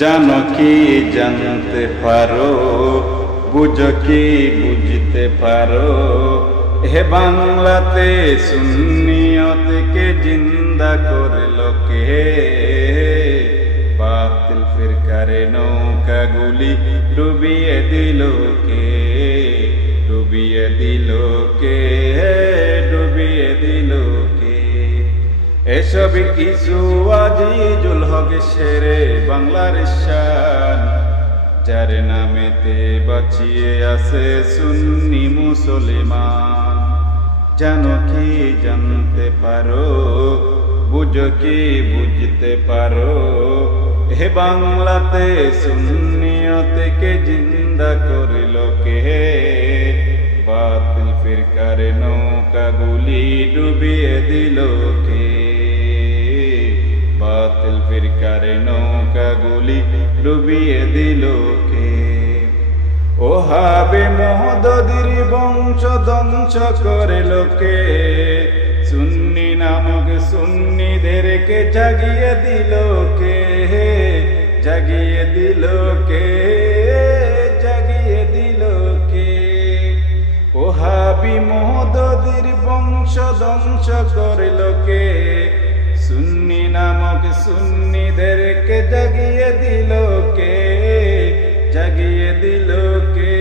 জানো কি জানতে পারো, বুঝো কি বুঝতে পারো, হে বাংলাতে সুন্নিয়তকে জিন্দা করলো কে? বাতিল ফিরকারে নৌকাগুলি ডুবিয়ে দিল কে? ডুবিয়ে দিল কে? ডুবিয়ে দিল কে? এসবই কিছু আজিজুল হক শেরে বাংলার শান, যার নামেতে বাঁচিয়ে আছে সুন্নি মুসলমান। জানো কি জানতে পারো, বুঝো কি বুঝতে পারো, হে বাংলাতে সুন্নিয়তকে জিন্দা করিল কে? বাতিল ফিরকারে নৌকাগুলি ডুবিয়ে দিল কে? বাতিল ফিরকারে নৌকাগুলি ডুবিয়ে দিল কে? ওহাবে মহদদির বংশ ধ্বংস করিল কে? সুন্নি নামক সুন্নিদেরকে জাগিয়ে দিল কে? জাগিয়ে দিল কে? জাগিয়ে দিল কে? ওহাবি মহদদির বংশ ধ্বংস করিল কে? সুন্নি নামক সুন্নিদেরকে জাগিয়ে দিল কে? জাগিয়ে দিল কে?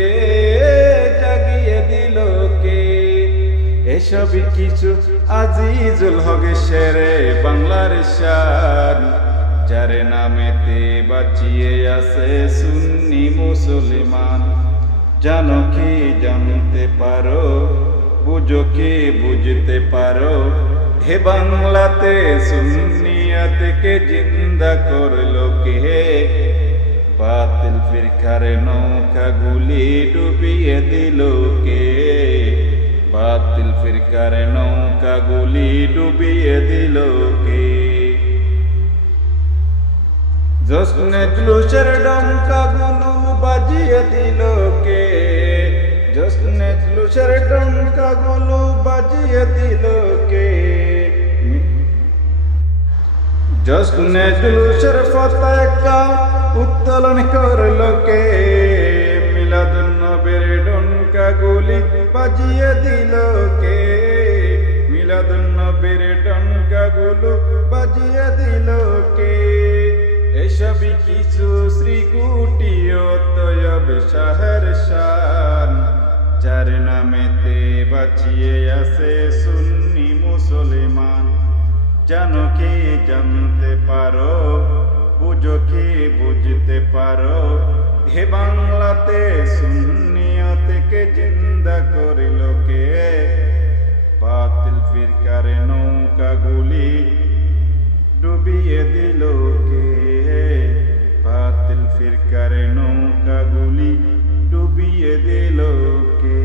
জাগিয়ে দিল কে? এসবই কিছু আজিজুল হক শেরে বাংলার শান, যার নামেতে বাঁচিয়ে আছে সুন্নি মুসলমান। জানো কি জানতে পারো, বুঝো কি বুঝতে পারো, হে বাংলাতে সুন্নিয়তকে জিন্দা করলো কে? বাতিল ফিরকারে নৌকাগুলি ডুবিয়ে দিল কে? বাতিল ফিরকারে নৌকাগুলি ডুবিয়ে দিল কে? জশ্নে জুলুসের ডঙ্কাগুলো বাজিয়ে দিল কে? জশ্নে জুলুসের ডঙ্কাগুলো বাজিয়ে দিল কে? জশ্নে জুলুসের পতাকা উত্তোলন করল কে? মিলাদুন নবীর ডঙ্কাগুলি বাজিয়ে দিল কে? মিলাদুন নবীর ডঙ্কাগুলো বাজিয়ে দিল কে? এসবই কিছু শ্রীকুটি ও তৈয়ব শাহের শান, যার নামেতে বাঁচিয়ে আছে সুন্নি মুসলমান। জানো কি জানতে পারো, বুঝো কি বুঝতে পারো, হে বাংলাতে সুন্নিয়তকে জিন্দা করিল কে? বাতিল ফিরকারে নৌকাগুলি ডুবিয়ে দিল কে? বাতিল ফিরকারে নৌকাগুলি ডুবিয়ে দিল কে?